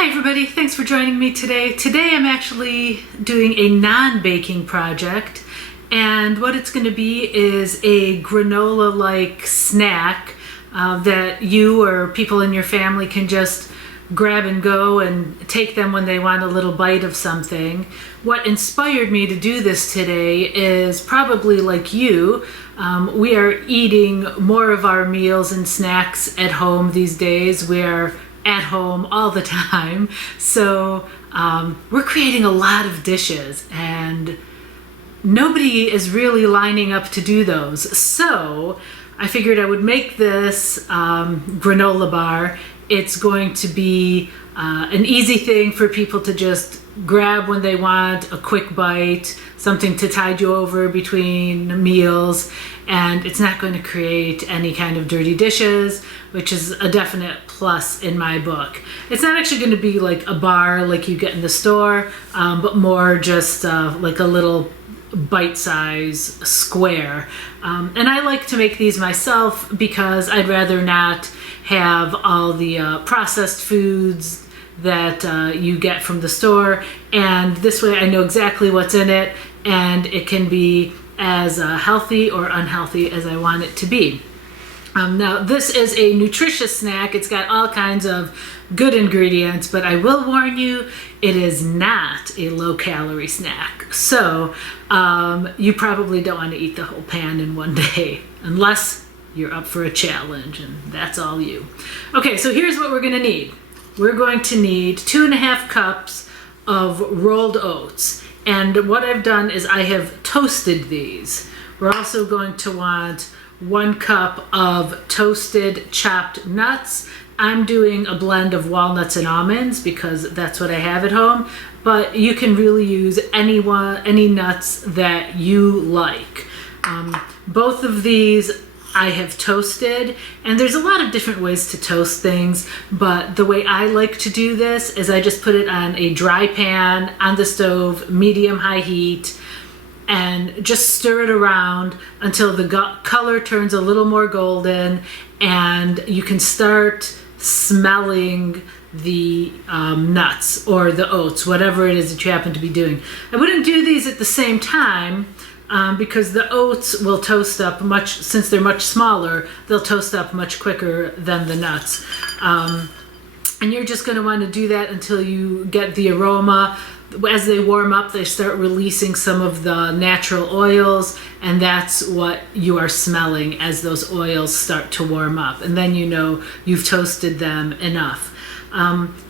Hi everybody, thanks for joining me today. Today I'm actually doing a non-baking project, and what it's going to be is a granola-like snack that you or people in your family can just grab and go and take them when they want a little bite of something. What inspired me to do this today is probably like you. We are eating more of our meals and snacks at home these days. We are at home all the time, so we're creating a lot of dishes and nobody is really lining up to do those. So I figured I would make this granola bar. It's going to be an easy thing for people to just grab when they want a quick bite, something to tide you over between meals, and it's not going to create any kind of dirty dishes, which is a definite plus in my book. It's not actually going to be like a bar like you get in the store, but more just like a little bite-size square. And I like to make these myself because I'd rather not have all the processed foods that you get from the store, and this way I know exactly what's in it and it can be as healthy or unhealthy as I want it to be. Now this is a nutritious snack. It's got all kinds of good ingredients, but I will warn you, it is not a low-calorie snack. So you probably don't want to eat the whole pan in one day unless you're up for a challenge, and that's all you. Okay, so here's what we're going to need. We're going to need 2.5 cups of rolled oats, and what I've done is I have toasted these. We're also going to want 1 cup of toasted chopped nuts. I'm doing a blend of walnuts and almonds because that's what I have at home, but you can really use any nuts that you like. Both of these I have toasted, and there's a lot of different ways to toast things, but the way I like to do this is I just put it on a dry pan on the stove, medium-high heat, and just stir it around until the color turns a little more golden, and you can start smelling the nuts or the oats, whatever it is that you happen to be doing. I wouldn't do these at the same time because the oats will toast up since they're much smaller, they'll toast up much quicker than the nuts. And you're just going to want to do that until you get the aroma. As they warm up, they start releasing some of the natural oils, and that's what you are smelling as those oils start to warm up. And then you know you've toasted them enough.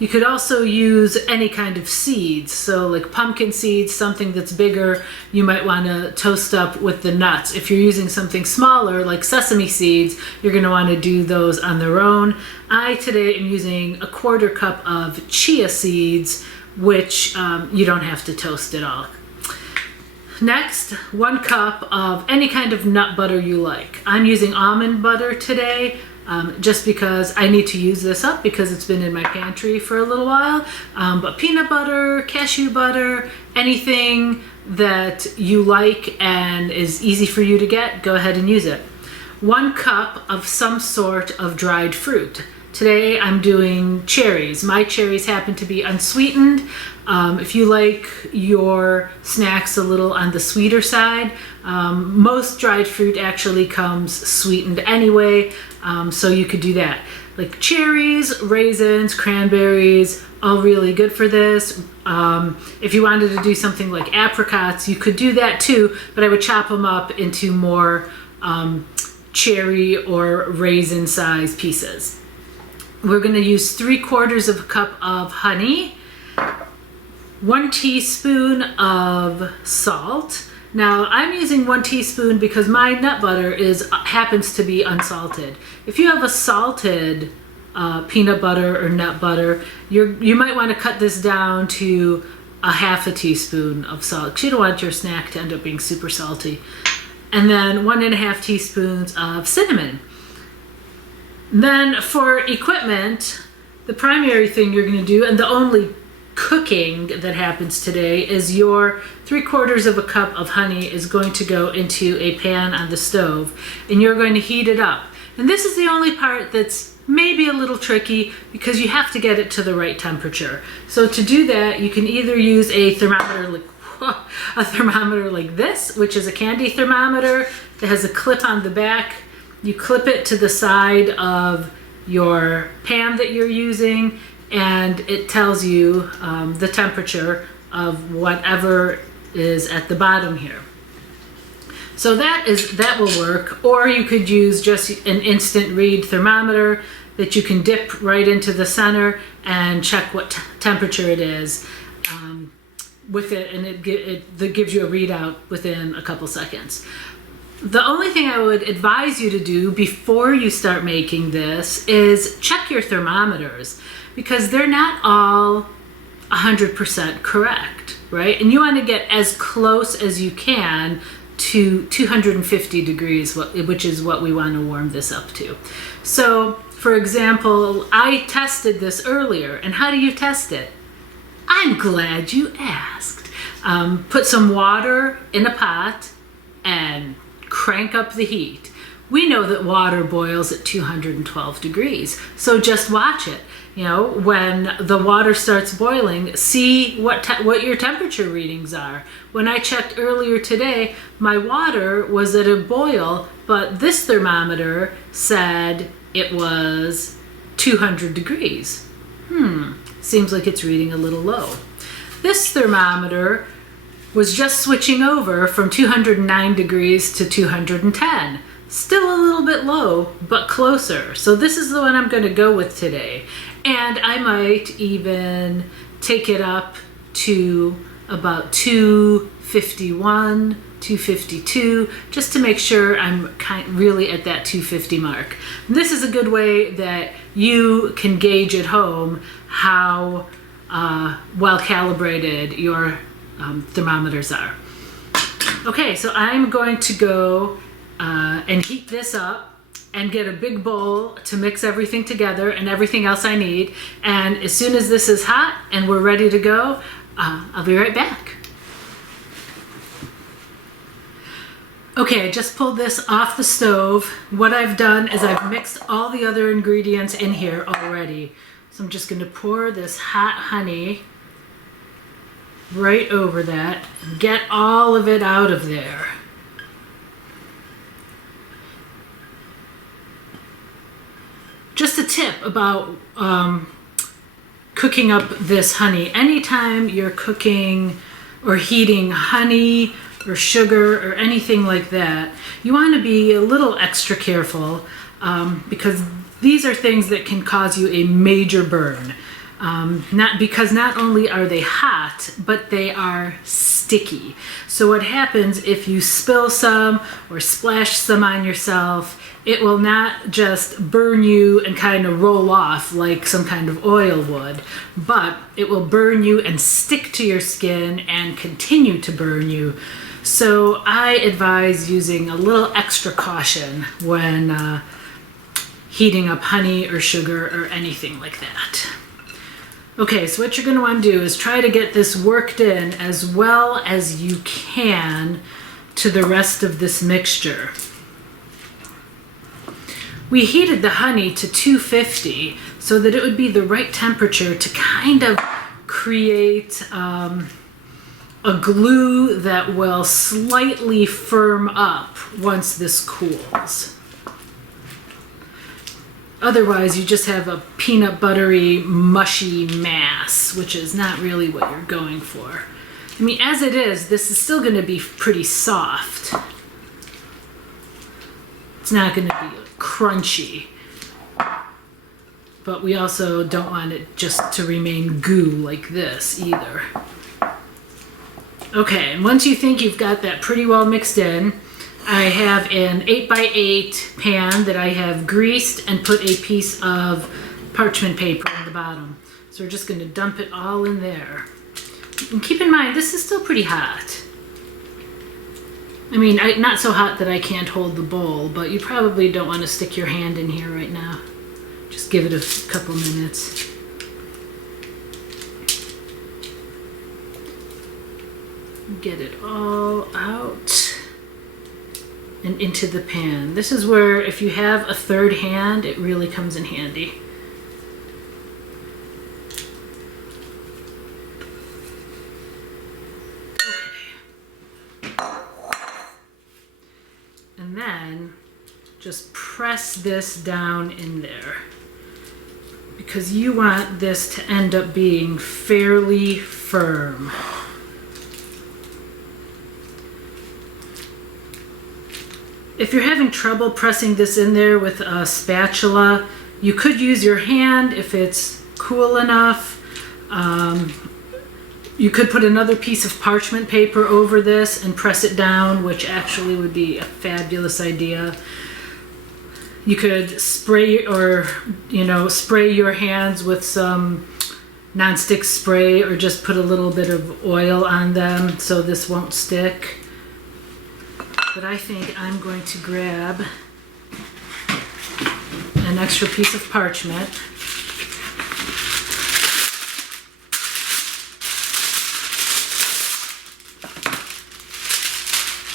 You could also use any kind of seeds, so like pumpkin seeds, something that's bigger, you might want to toast up with the nuts. If you're using something smaller like sesame seeds, you're going to want to do those on their own. I today am using 1/4 cup of chia seeds, which you don't have to toast at all. Next, 1 cup of any kind of nut butter you like. I'm using almond butter today. Just because I need to use this up because it's been in my pantry for a little while. But peanut butter, cashew butter, anything that you like and is easy for you to get, go ahead and use it. 1 cup of some sort of dried fruit. Today I'm doing cherries. My cherries happen to be unsweetened. If you like your snacks a little on the sweeter side, most dried fruit actually comes sweetened anyway, so you could do that. Like cherries, raisins, cranberries, all really good for this. If you wanted to do something like apricots, you could do that too, but I would chop them up into more cherry or raisin size pieces. We're going to use 3/4 cup of honey, 1 teaspoon of salt. Now I'm using 1 teaspoon because my nut butter happens to be unsalted. If you have a salted peanut butter or nut butter, you might want to cut this down to 1/2 teaspoon of salt because you don't want your snack to end up being super salty. And then 1.5 teaspoons of cinnamon. Then for equipment, the primary thing you're going to do, and the only cooking that happens today, is your 3/4 cup of honey is going to go into a pan on the stove, and you're going to heat it up. And this is the only part that's maybe a little tricky because you have to get it to the right temperature. So to do that, you can either use a thermometer like this, which is a candy thermometer that has a clip on the back. You clip it to the side of your pan that you're using, and it tells you the temperature of whatever is at the bottom here. So that will work. Or you could use just an instant read thermometer that you can dip right into the center and check what temperature it is with it, and it gives you a readout within a couple seconds. The only thing I would advise you to do before you start making this is check your thermometers, because they're not all 100% correct, right? And you want to get as close as you can to 250 degrees, which is what we want to warm this up to. So, for example, I tested this earlier. And how do you test it? I'm glad you asked. Put some water in a pot and crank up the heat. We know that water boils at 212 degrees, so just watch it. You know, when the water starts boiling, see what your temperature readings are. When I checked earlier today, my water was at a boil, but this thermometer said it was 200 degrees. Seems like it's reading a little low. This thermometer was just switching over from 209 degrees to 210. Still a little bit low, but closer. So this is the one I'm going to go with today. And I might even take it up to about 251, 252, just to make sure I'm really at that 250 mark. This is a good way that you can gauge at home how well calibrated your thermometers are. Okay, so I'm going to go and heat this up and get a big bowl to mix everything together and everything else I need. And as soon as this is hot and we're ready to go, I'll be right back. Okay, I just pulled this off the stove. What I've done is I've mixed all the other ingredients in here already. So I'm just going to pour this hot honey right over that and get all of it out of there. Just a tip about cooking up this honey. Anytime you're cooking or heating honey or sugar or anything like that, you want to be a little extra careful because these are things that can cause you a major burn. Not only are they hot, but they are sticky. So what happens if you spill some or splash some on yourself, it will not just burn you and kind of roll off like some kind of oil would, but it will burn you and stick to your skin and continue to burn you. So I advise using a little extra caution when heating up honey or sugar or anything like that. Okay, so what you're going to want to do is try to get this worked in as well as you can to the rest of this mixture. We heated the honey to 250 so that it would be the right temperature to kind of create a glue that will slightly firm up once this cools. Otherwise, you just have a peanut buttery, mushy mass, which is not really what you're going for. I mean, as it is, this is still going to be pretty soft. It's not going to be crunchy. But we also don't want it just to remain goo like this either. Okay, and once you think you've got that pretty well mixed in, I have an 8x8 pan that I have greased and put a piece of parchment paper on the bottom. So we're just going to dump it all in there. And keep in mind, this is still pretty hot. I mean, not so hot that I can't hold the bowl, but you probably don't want to stick your hand in here right now. Just give it a couple minutes. Get it all out. and into the pan. This is where if you have a third hand, it really comes in handy. And then just press this down in there because you want this to end up being fairly firm. If you're having trouble pressing this in there with a spatula, you could use your hand if it's cool enough. You could put another piece of parchment paper over this and press it down, which actually would be a fabulous idea. You could spray spray your hands with some nonstick spray or just put a little bit of oil on them so this won't stick. But I think I'm going to grab an extra piece of parchment.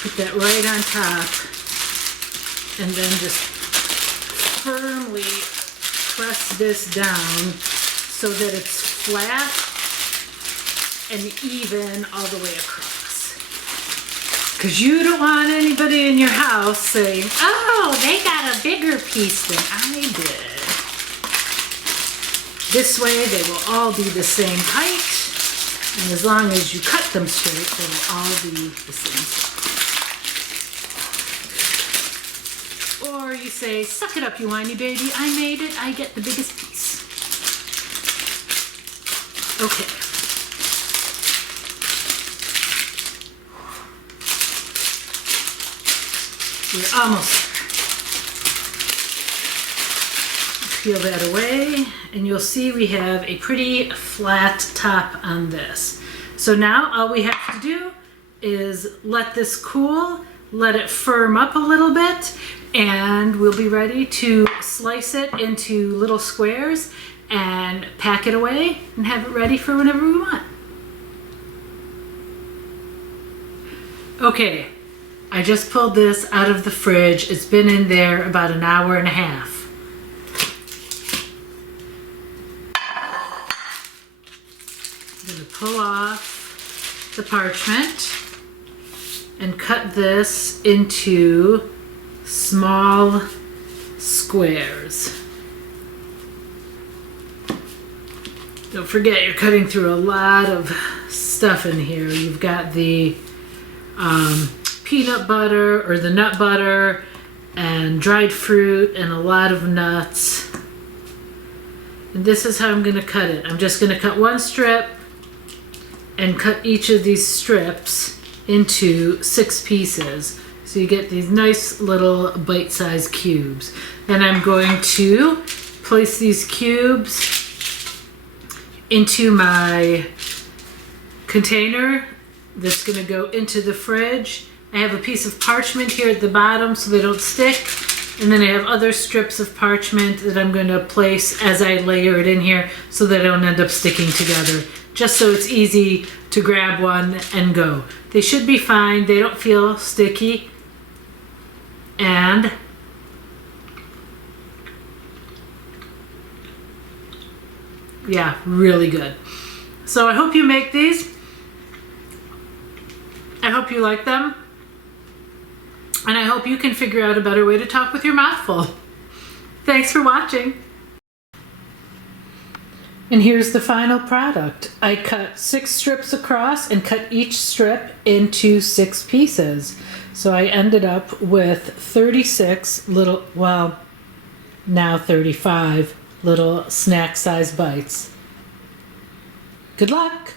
Put that right on top and then just firmly press this down so that it's flat and even all the way across. Because you don't want anybody in your house saying, oh, they got a bigger piece than I did. This way they will all be the same height, and as long as you cut them straight, they will all be the same. Or you say, suck it up, you whiny baby. I made it. I get the biggest piece. Okay. We're almost there. Peel that away, and you'll see we have a pretty flat top on this. So now all we have to do is let this cool, let it firm up a little bit, and we'll be ready to slice it into little squares and pack it away and have it ready for whenever we want. Okay, I just pulled this out of the fridge. It's been in there about an hour and a half. I'm going to pull off the parchment and cut this into small squares. Don't forget, you're cutting through a lot of stuff in here. You've got the peanut butter or the nut butter and dried fruit and a lot of nuts. And this is how I'm going to cut it. I'm just going to cut one strip and cut each of these strips into 6 pieces. So you get these nice little bite-sized cubes. And I'm going to place these cubes into my container that's going to go into the fridge. I have a piece of parchment here at the bottom so they don't stick. And then I have other strips of parchment that I'm going to place as I layer it in here so they don't end up sticking together. Just so it's easy to grab one and go. They should be fine. They don't feel sticky. And yeah, really good. So I hope you make these. I hope you like them. And I hope you can figure out a better way to talk with your mouth full. Thanks for watching. And here's the final product. I cut 6 strips across and cut each strip into 6 pieces. So I ended up with 36 little, well, now 35 little snack-sized bites. Good luck!